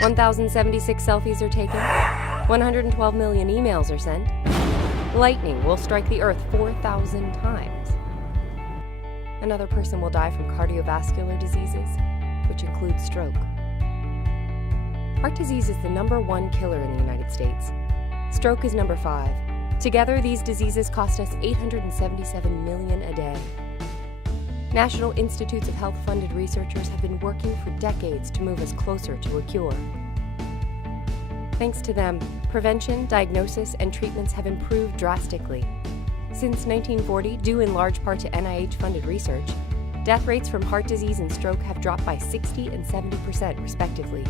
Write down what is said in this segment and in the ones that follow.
1,076 selfies are taken. 112 million emails are sent. Lightning will strike the Earth 4,000 times. Another person will die from cardiovascular diseases, which include stroke. Heart disease is the #1 killer in the United States. Stroke is number 5. Together, these diseases cost us $877 million a day. National Institutes of Health-funded researchers have been working for decades to move us closer to a cure. Thanks to them, prevention, diagnosis, and treatments have improved drastically. Since 1940, due in large part to NIH-funded research, death rates from heart disease and stroke have dropped by 60% and 70% respectively.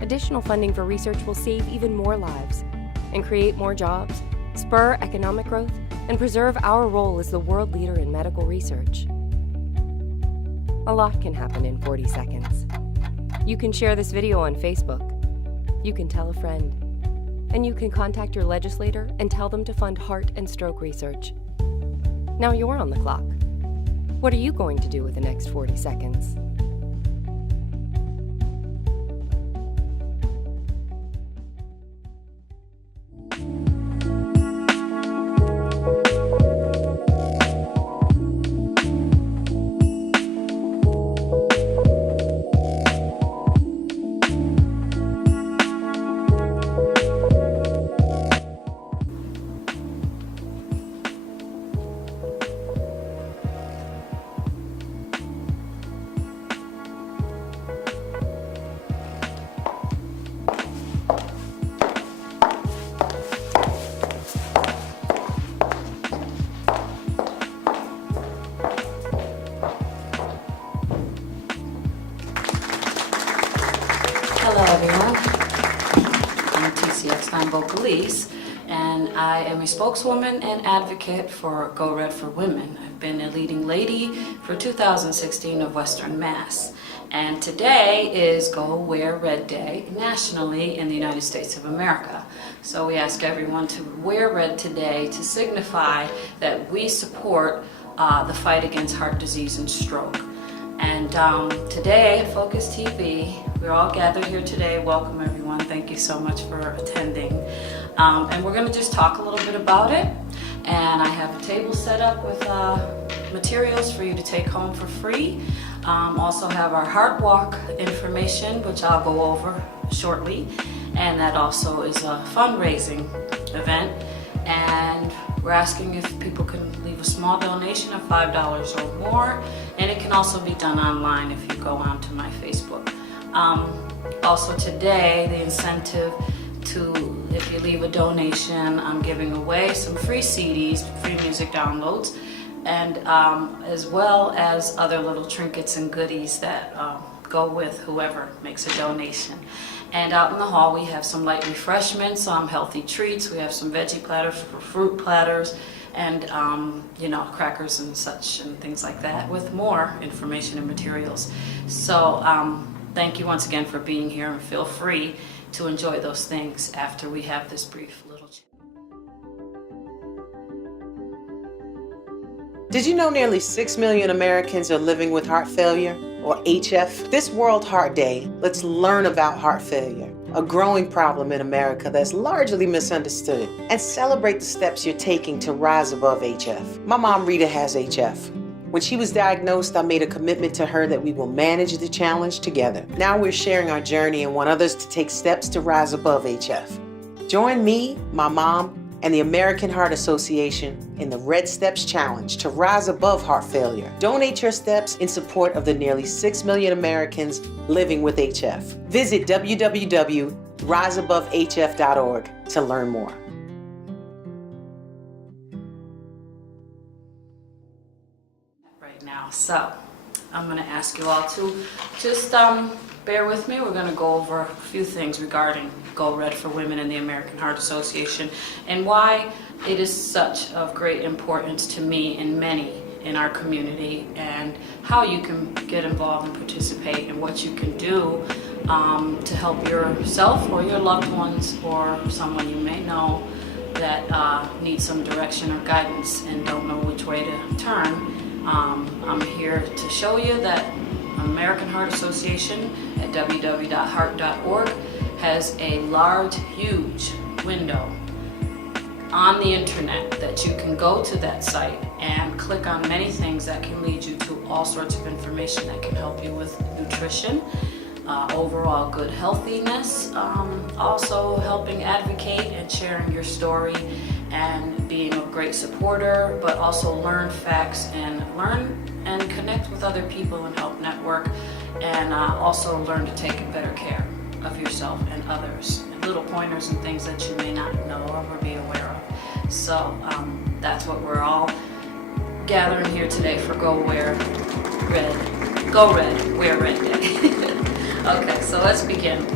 Additional funding for research will save even more lives and create more jobs, spur economic growth, and preserve our role as the world leader in medical research. A lot can happen in 40 seconds. You can share this video on Facebook. You can tell a friend. And you can contact your legislator and tell them to fund heart and stroke research. Now you're on the clock. What are you going to do with the next 40 seconds? Hello everyone, I'm Eckstein vocalise, and I am a spokeswoman and advocate for Go Red for Women. I've been a leading lady for 2016 of Western Mass, and today is Go Wear Red Day nationally in the United States of America. So we ask everyone to wear red today to signify that we support the fight against heart disease and stroke. And today at Focus TV, we're all gathered here today. Welcome everyone. Thank you so much for attending. And we're going to just talk a little bit about it. And I have a table set up with materials for you to take home for free. Also have our HEARTWALK information, which I'll go over shortly. And that also is a fundraising event. And we're asking if people can leave a small donation of $5 or more, and it can also be done online if you go onto my Facebook. Also today, the incentive to, if you leave a donation, I'm giving away some free CDs, free music downloads, and as well as other little trinkets and goodies that go with whoever makes a donation. And out in the hall we have some light refreshments, some healthy treats. We have some veggie platters, fruit platters, and you know, crackers and such and things like that, with more information and materials. So thank you once again for being here, and feel free to enjoy those things after we have this brief little chat. Did you know nearly 6 million Americans are living with heart failure, or HF? This World Heart Day, let's learn about heart failure, a growing problem in America that's largely misunderstood, and celebrate the steps you're taking to rise above HF. My mom, Rita, has HF. When she was diagnosed, I made a commitment to her that we will manage the challenge together. Now we're sharing our journey and want others to take steps to rise above HF. Join me, my mom, and the American Heart Association in the Red Steps Challenge to rise above heart failure. Donate your steps in support of the nearly 6 million Americans living with HF. Visit www.riseabovehf.org to learn more. Right now, so I'm going to ask you all to just bear with me. We're going to go over a few things regarding Go Red for Women and the American Heart Association, and why it is such of great importance to me and many in our community, and how you can get involved and participate, and what you can do to help yourself or your loved ones or someone you may know that needs some direction or guidance and don't know which way to turn. I'm here to show you that American Heart Association at www.heart.org has a large, huge window on the internet that you can go to that site and click on many things that can lead you to all sorts of information that can help you with nutrition, overall good healthiness, also helping advocate and sharing your story and being a great supporter, but also learn facts and connect with other people and help network, and also learn to take better care of yourself and others, and little pointers and things that you may not know of or be aware of. So that's what we're all gathering here today for Go Red, Wear Red Day. Okay, so let's begin.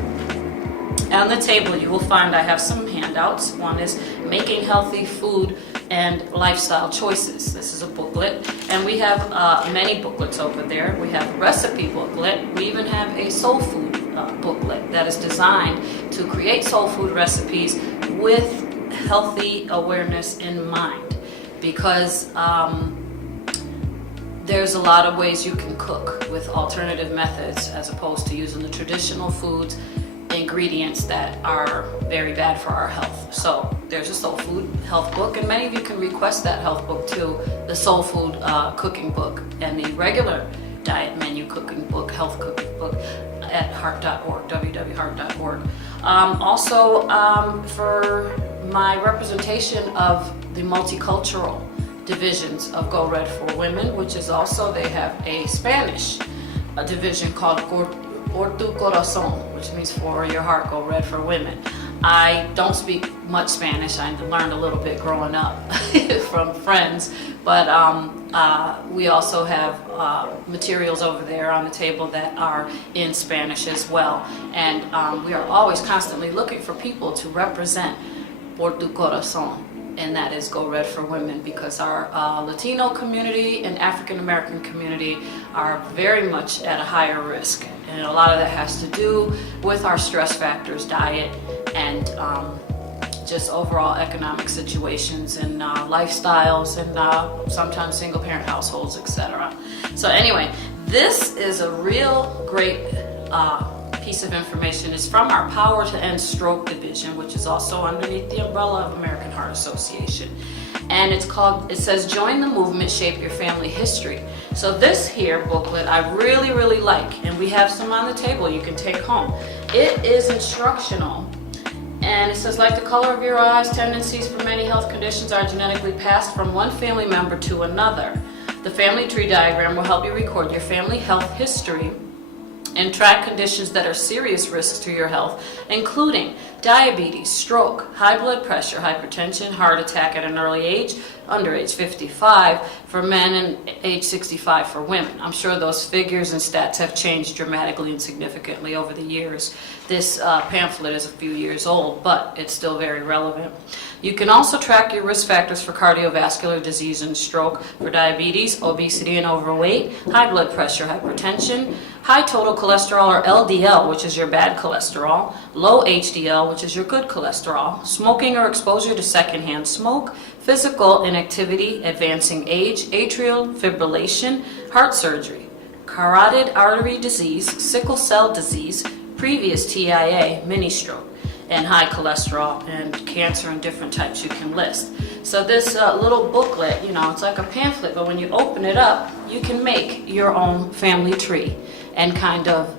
On the table you will find I have some handouts. One is Making Healthy Food and Lifestyle Choices. This is a booklet, and we have many booklets over there. We have a recipe booklet. We even have a soul food booklet that is designed to create soul food recipes with healthy awareness in mind, because there's a lot of ways you can cook with alternative methods as opposed to using the traditional foods ingredients that are very bad for our health. So there's a soul food health book, and many of you can request that health book too, the soul food cooking book and the regular diet menu cooking book, health cooking book at heart.org, www.heart.org. Also, for my representation of the multicultural divisions of Go Red for Women, which is also, they have a Spanish division called Por tu corazón, which means for your heart, Go Red for Women. I don't speak much Spanish. I learned a little bit growing up from friends, but we also have materials over there on the table that are in Spanish as well. And we are always constantly looking for people to represent Por tu corazón, and that is Go Red for Women, because our Latino community and African American community are very much at a higher risk. And a lot of that has to do with our stress factors, diet, and just overall economic situations and lifestyles, and sometimes single parent households, etc. So anyway, this is a real great piece of information. It's from our Power to End Stroke division, which is also underneath the umbrella of American Heart Association. And it's called, it says, Join the Movement, Shape Your Family History. So this here booklet I really, really like, and we have some on the table you can take home. It is instructional, and it says, like the color of your eyes, tendencies for many health conditions are genetically passed from one family member to another. The family tree diagram will help you record your family health history and track conditions that are serious risks to your health, including diabetes, stroke, high blood pressure, hypertension, heart attack at an early age, under age 55 for men and age 65 for women. I'm sure those figures and stats have changed dramatically and significantly over the years. This pamphlet is a few years old, but it's still very relevant. You can also track your risk factors for cardiovascular disease and stroke, for diabetes, obesity and overweight, high blood pressure, hypertension, high total cholesterol or LDL, which is your bad cholesterol, low HDL, which is your good cholesterol, smoking or exposure to secondhand smoke, physical inactivity, advancing age, atrial fibrillation, heart surgery, carotid artery disease, sickle cell disease, previous TIA, mini stroke, and high cholesterol and cancer and different types you can list. So this little booklet, you know, it's like a pamphlet, but when you open it up, you can make your own family tree and kind of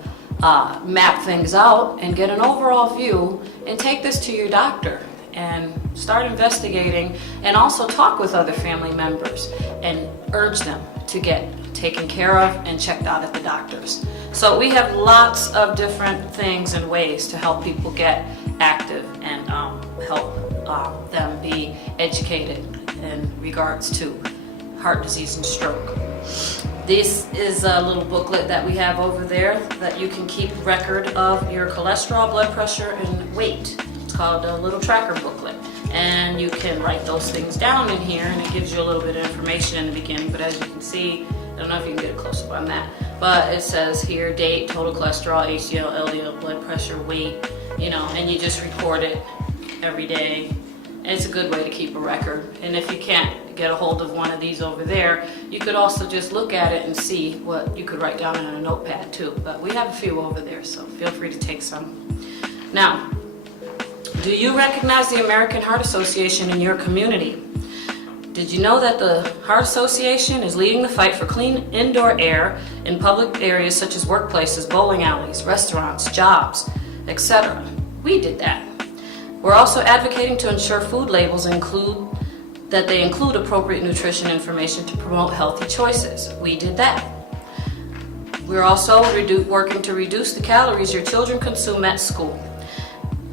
map things out and get an overall view, and take this to your doctor and start investigating, and also talk with other family members and urge them to get taken care of and checked out at the doctors. So we have lots of different things and ways to help people get active and help them be educated in regards to heart disease and stroke. This is a little booklet that we have over there that you can keep record of your cholesterol, blood pressure, and weight. It's called a little tracker booklet, and you can write those things down in here, and it gives you a little bit of information in the beginning. But as you can see, I don't know if you can get a close-up on that, but it says here date, total cholesterol, HDL, LDL, blood pressure, weight, you know, and you just record it every day. And it's a good way to keep a record. And if you can't get a hold of one of these over there. You could also just look at it and see what you could write down in a notepad too. But we have a few over there, so feel free to take some. Now, do you recognize the American Heart Association in your community? Did you know that the Heart Association is leading the fight for clean indoor air in public areas such as workplaces, bowling alleys, restaurants, jobs, etc.? We did that. We're also advocating to ensure food labels include appropriate nutrition information to promote healthy choices. We did that. We're also working to reduce the calories your children consume at school.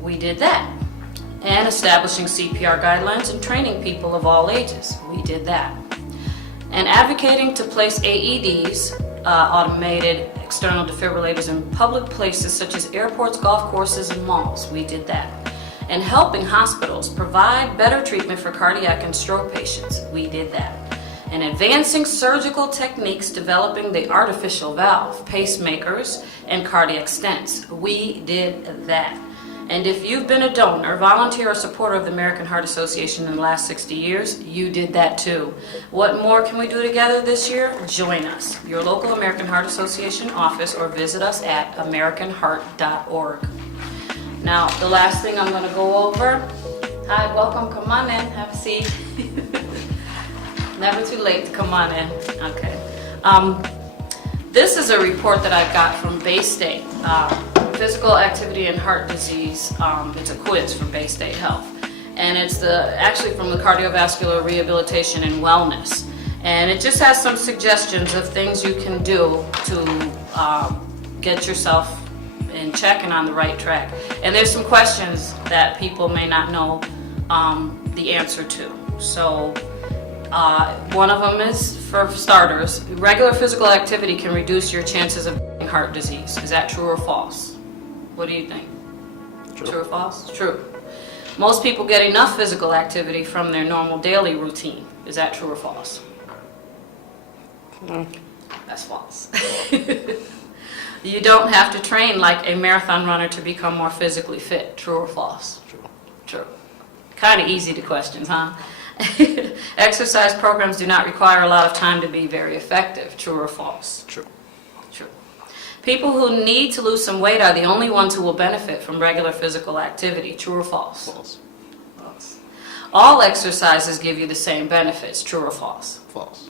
We did that. And establishing CPR guidelines and training people of all ages. We did that. And advocating to place AEDs, automated external defibrillators, in public places such as airports, golf courses, and malls. We did that. And helping hospitals provide better treatment for cardiac and stroke patients. We did that. And advancing surgical techniques, developing the artificial valve, pacemakers, and cardiac stents. We did that. And if you've been a donor, volunteer, or supporter of the American Heart Association in the last 60 years, you did that too. What more can we do together this year? Join us, your local American Heart Association office, or visit us at americanheart.org. Now, the last thing I'm going to go over. Hi, welcome, come on in, have a seat. Never too late to come on in. Okay. This is a report that I got from Bay State. Physical activity and heart disease. It's a quiz from Bay State Health, and it's actually from the cardiovascular rehabilitation and wellness, and it just has some suggestions of things you can do to get yourself in check and on the right track. And there's some questions that people may not know the answer to. So one of them is, for starters, regular physical activity can reduce your chances of getting heart disease. Is that true or false? What do you think? True or false? True. Most people get enough physical activity from their normal daily routine. Is that true or false? No. That's false. You don't have to train like a marathon runner to become more physically fit. True or false? True. True. Kind of easy to questions, huh? Exercise programs do not require a lot of time to be very effective. True or false? True. True. People who need to lose some weight are the only ones who will benefit from regular physical activity. True or false? False. False. All exercises give you the same benefits. True or false? False.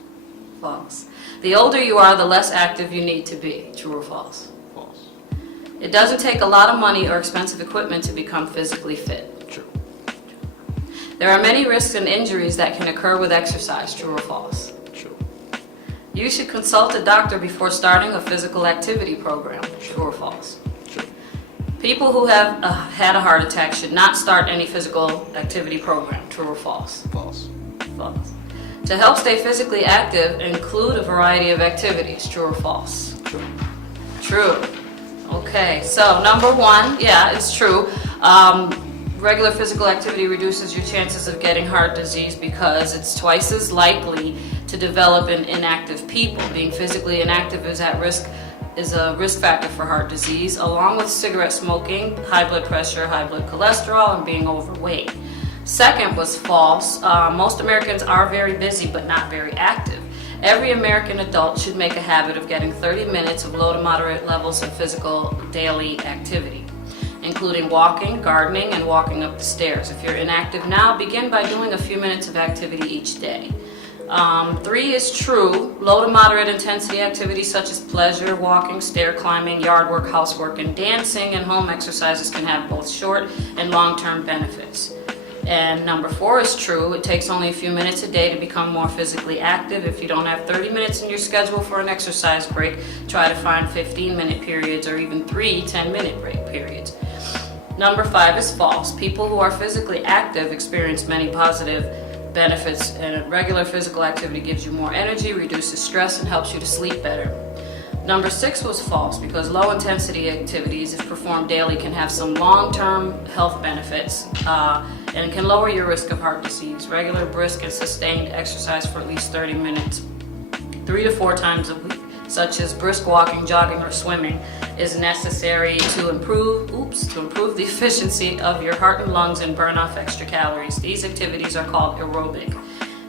False. The older you are, the less active you need to be. True or false? False. It doesn't take a lot of money or expensive equipment to become physically fit. True. There are many risks and injuries that can occur with exercise. True or false? True. You should consult a doctor before starting a physical activity program. True or false? True. People who have had a heart attack should not start any physical activity program. True or false? False. False. To help stay physically active, include a variety of activities. True or false? True. True. Okay, so number one, yeah, it's true. Regular physical activity reduces your chances of getting heart disease because it's twice as likely to develop in inactive people. Being physically inactive is a risk factor for heart disease, along with cigarette smoking, high blood pressure, high blood cholesterol, and being overweight. Second was false. Most Americans are very busy but not very active. Every American adult should make a habit of getting 30 minutes of low to moderate levels of physical daily activity, including walking, gardening, and walking up the stairs. If you're inactive now, begin by doing a few minutes of activity each day. 3 is true. Low to moderate intensity activities such as pleasure walking, stair climbing, yard work, housework, and dancing and home exercises can have both short and long-term benefits. And number 4 is true. It takes only a few minutes a day to become more physically active. If you don't have 30 minutes in your schedule for an exercise break, try to find 15-minute periods or even 3 10-minute break periods. Number 5 is false. People who are physically active experience many positive benefits, and regular physical activity gives you more energy, reduces stress, and helps you to sleep better. Number 6 was false because low-intensity activities, if performed daily, can have some long-term health benefits and can lower your risk of heart disease. Regular, brisk, and sustained exercise for at least 30 minutes, 3 to 4 times a week, such as brisk walking, jogging, or swimming, is necessary to improve the efficiency of your heart and lungs and burn off extra calories. These activities are called aerobic,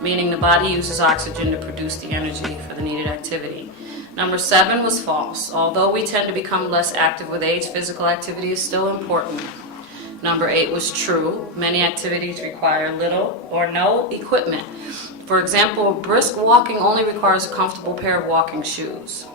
meaning the body uses oxygen to produce the energy for the needed activity. Number 7 was false. Although we tend to become less active with age, physical activity is still important. Number 8 was true. Many activities require little or no equipment. For example, brisk walking only requires a comfortable pair of walking shoes.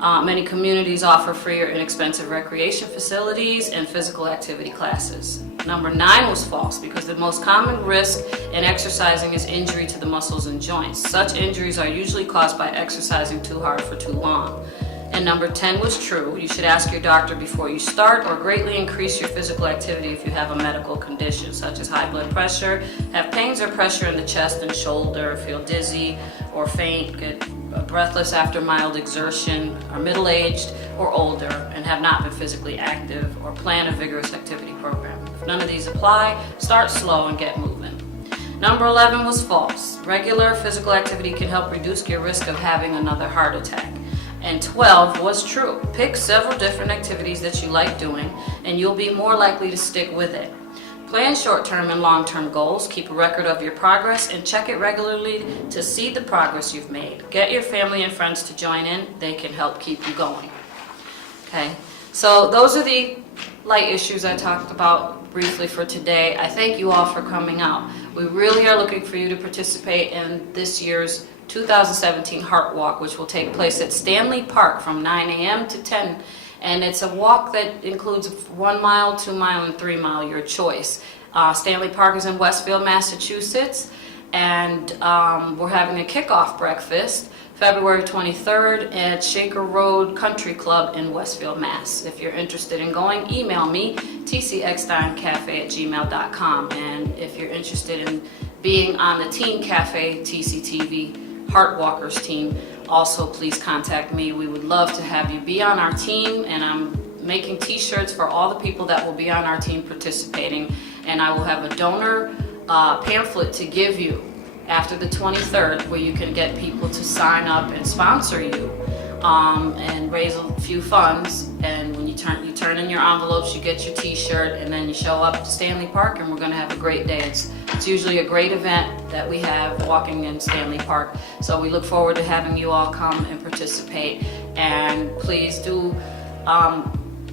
Many communities offer free or inexpensive recreation facilities and physical activity classes. Number 9 was false because the most common risk in exercising is injury to the muscles and joints. Such injuries are usually caused by exercising too hard for too long. And number 10 was true. You should ask your doctor before you start or greatly increase your physical activity if you have a medical condition such as high blood pressure, have pains or pressure in the chest and shoulder, feel dizzy or faint, get breathless after mild exertion, are middle-aged or older, and have not been physically active or plan a vigorous activity program. If none of these apply, start slow and get moving. Number 11 was false. Regular physical activity can help reduce your risk of having another heart attack. And 12 was true. Pick several different activities that you like doing, and you'll be more likely to stick with it. Plan short-term and long-term goals, keep a record of your progress, and check it regularly to see the progress you've made. Get your family and friends to join in. They can help keep you going. Okay, so those are the light issues I talked about briefly for today. I thank you all for coming out. We really are looking for you to participate in this year's 2017 Heart Walk, which will take place at Stanley Park from 9 a.m. to 10. And it's a walk that includes 1 mile, 2 mile, and 3 mile, your choice. Stanley Park is in Westfield, Massachusetts, and we're having a kickoff breakfast February 23rd at Shaker Road Country Club in Westfield, Mass. If you're interested in going, email me, tcecksteincafe@gmail.com. And if you're interested in being on the Teen Cafe TCTV Heart Walkers team, also please contact me. We would love to have you be on our team, and I'm making t-shirts for all the people that will be on our team participating, and I will have a donor pamphlet to give you after the 23rd where you can get people to sign up and sponsor you and raise a few funds. And when you turn in your envelopes, you get your t-shirt, and then you show up to Stanley Park, and we're going to have a great day. It's usually a great event that we have walking in Stanley Park, so we look forward to having you all come and participate. And please do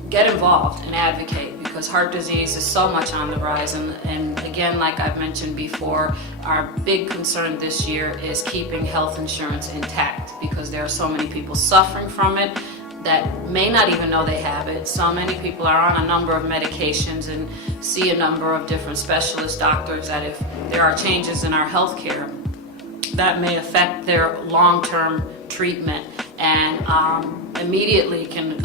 get involved and advocate, because heart disease is so much on the rise. And again, like I've mentioned before, our big concern this year is keeping health insurance intact, because there are so many people suffering from it that may not even know they have it. So many people are on a number of medications and see a number of different specialist doctors that if there are changes in our health care, that may affect their long-term treatment and immediately can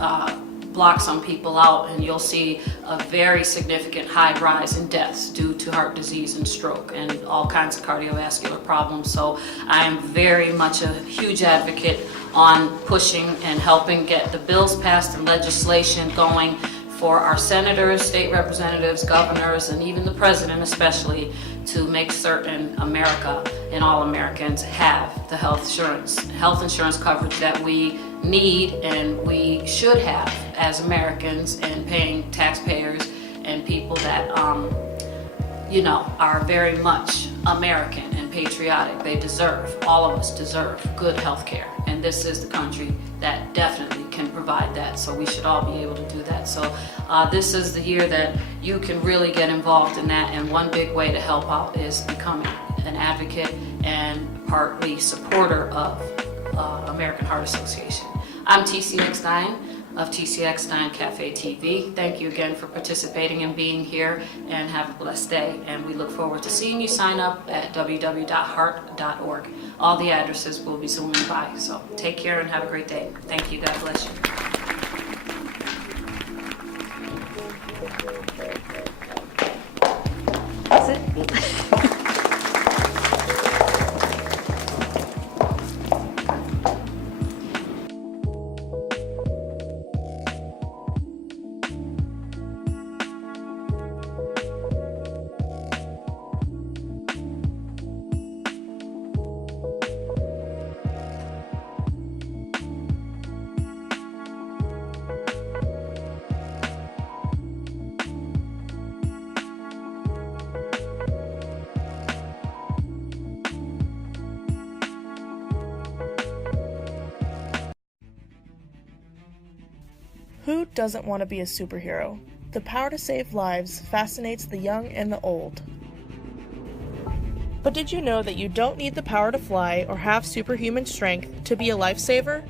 block some people out, and you'll see a very significant high rise in deaths due to heart disease and stroke and all kinds of cardiovascular problems. So I am very much a huge advocate on pushing and helping get the bills passed and legislation going for our senators, state representatives, governors, and even the president especially, to make certain America and all Americans have the health insurance coverage that we need and we should have as Americans, and paying taxpayers and people that are very much American and patriotic. They deserve, all of us deserve good health care, and this is the country that definitely can provide that, so we should all be able to do that. So this is the year that you can really get involved in that, and one big way to help out is becoming an advocate and partly supporter of American Heart Association. I'm T.C. Eckstein of T.C. Eckstein Cafe TV. Thank you again for participating and being here, and have a blessed day. And we look forward to seeing you sign up at www.heart.org. All the addresses will be zooming by. So take care and have a great day. Thank you. God bless you. That's it. Who doesn't want to be a superhero? The power to save lives fascinates the young and the old. But did you know that you don't need the power to fly or have superhuman strength to be a lifesaver?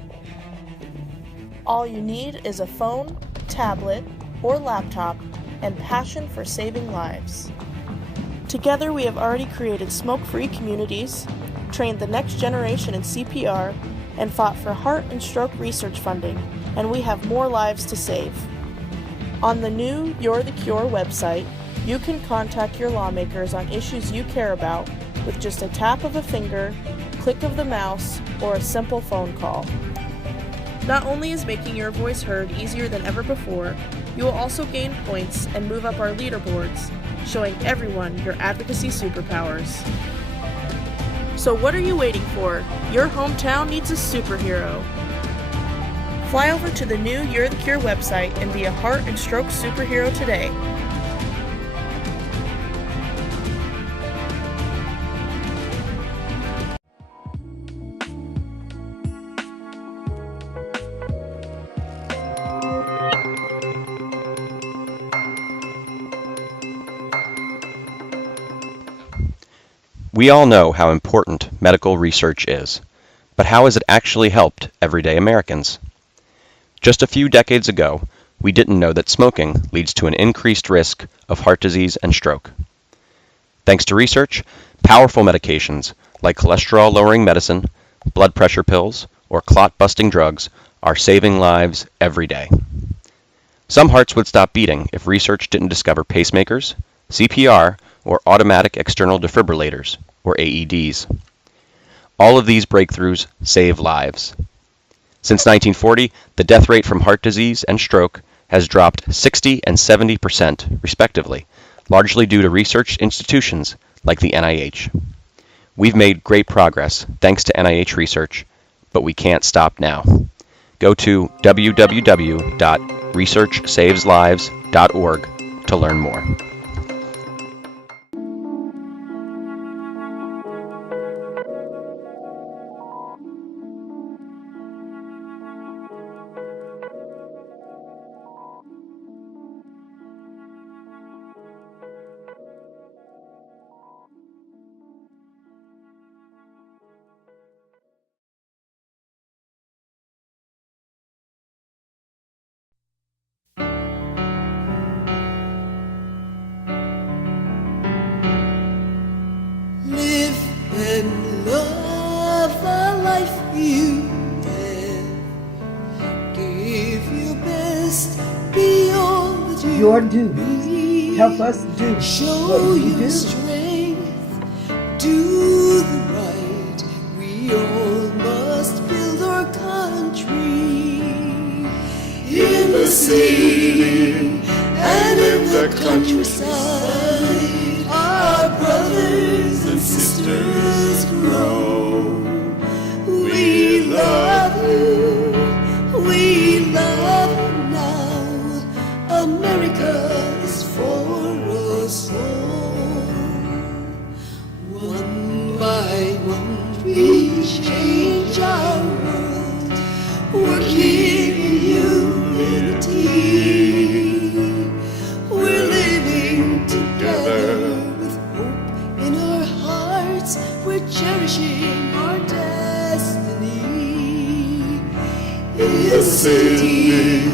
All you need is a phone, tablet, or laptop and passion for saving lives. Together we have already created smoke-free communities, trained the next generation in CPR, and fought for heart and stroke research funding, and we have more lives to save. On the new You're the Cure website, you can contact your lawmakers on issues you care about with just a tap of a finger, click of the mouse, or a simple phone call. Not only is making your voice heard easier than ever before, you will also gain points and move up our leaderboards, showing everyone your advocacy superpowers. So what are you waiting for? Your hometown needs a superhero. Fly over to the new You're the Cure website and be a heart and stroke superhero today. We all know how important medical research is, but how has it actually helped everyday Americans? Just a few decades ago, we didn't know that smoking leads to an increased risk of heart disease and stroke. Thanks to research, powerful medications like cholesterol-lowering medicine, blood pressure pills, or clot-busting drugs are saving lives every day. Some hearts would stop beating if research didn't discover pacemakers, CPR, or automatic external defibrillators, or AEDs. All of these breakthroughs save lives. Since 1940, the death rate from heart disease and stroke has dropped 60% and 70%, respectively, largely due to research institutions like the NIH. We've made great progress thanks to NIH research, but we can't stop now. Go to www.researchsaveslives.org to learn more. And love the life you have. Give your best, be all that you Your dues. be. Help us do Show what we your do. strength, do the right. We all must build our country. In the city and in the countryside, our brothers and sisters grow. We love you now. America is for us all. One by one we change our world, working in unity. We're living together with hope in our hearts. We're cherishing our destiny. In the city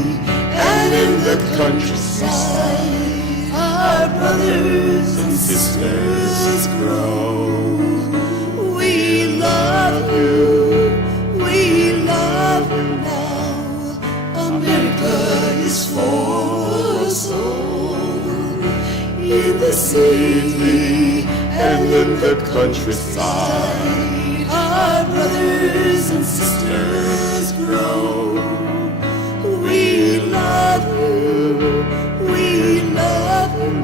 and in the countryside, our brothers and sisters grow. We love you now. America is for us all. In the city and in the countryside, our brothers and sisters grow. We love you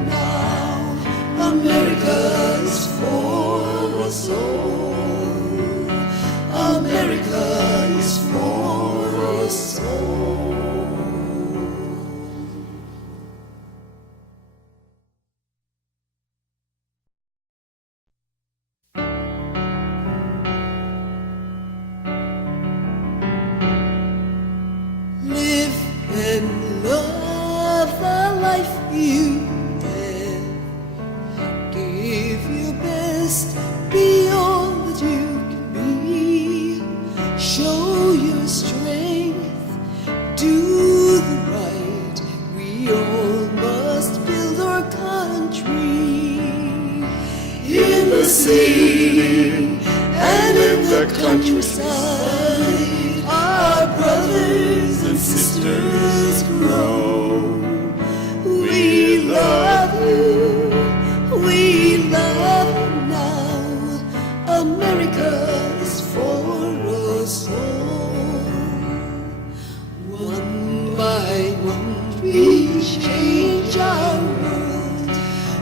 now. America is for us all. America is for us all. Live and life you have. Give your best, be all that you can be. Show your strength, do the right. We all must build our country. In the city and in the countryside, our brothers and sisters grow. We love you, we love you now. America is for us all. One by one we change our world,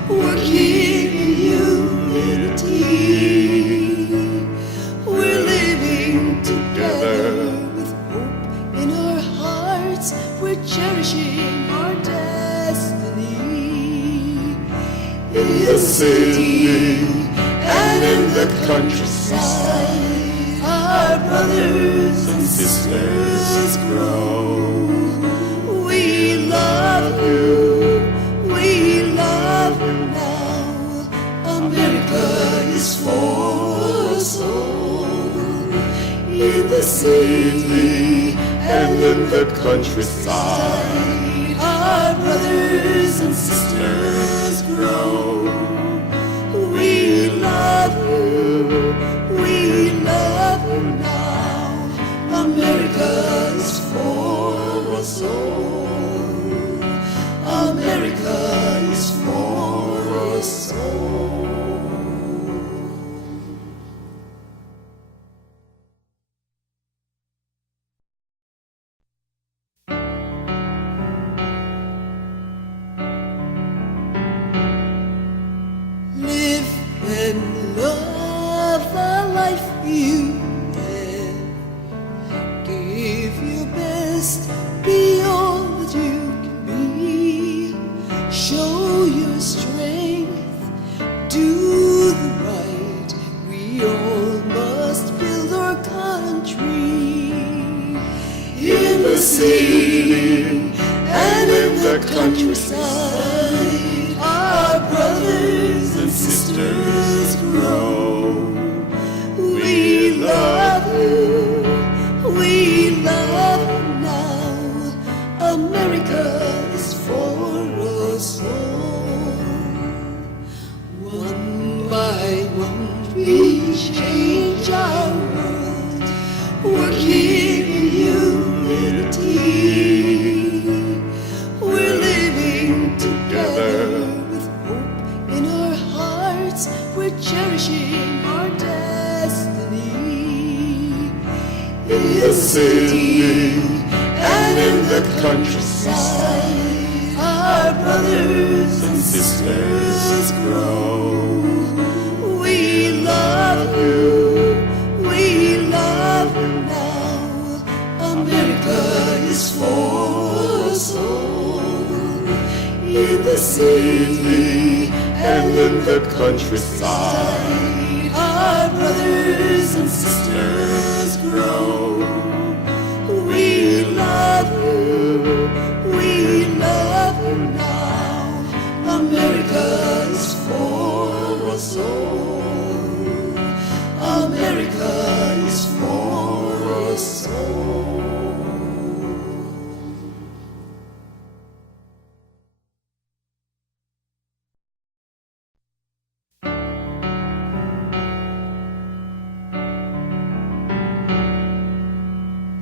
working in unity. We're living together with hope in our hearts. We're cherishing our destiny. In the city and in the countryside, our brothers and sisters grow. We love you, we love you now. America is for us all. In the city and in the countryside, our brothers and sisters grow. We love you, we love you now. America is for us all. America is for us all. Live and love the life you have. Give your best, be all that you can be. Show your strength, do the right. We all must build our country. In the city and in the countryside, our brothers and sisters grow. We love you, we love you now. America is for us all. One by one we change our world, working in unity. We're living together with hope in our hearts. We're cherishing our destiny. In the city and in the countryside, our brothers and sisters grow. We love you, we love you now. America is for us all. In the city and in the countryside, our brothers and sisters grow. We love you, we love you now. America is for us all. America is for us all.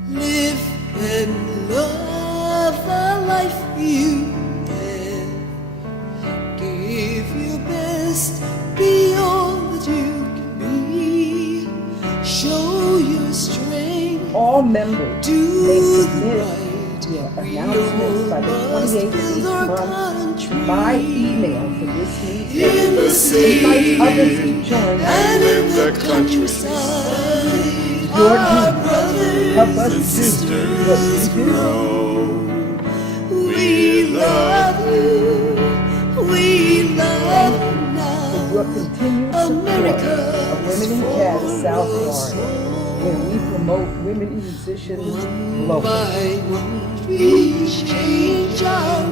Live and love the life you have. Give your best, be all that you can be. Show your strength, All members may do the submit right. their We announcements by the all must 28th of build each our month country. by email to this In the newsletter. city Invite others to join and in the countryside, your our deeds. brothers Help us and do sisters what we do. grow. We love you, we love you now. Your continued support America of Women in Jazz South Florida, where we promote women musicians One globally. by one we change our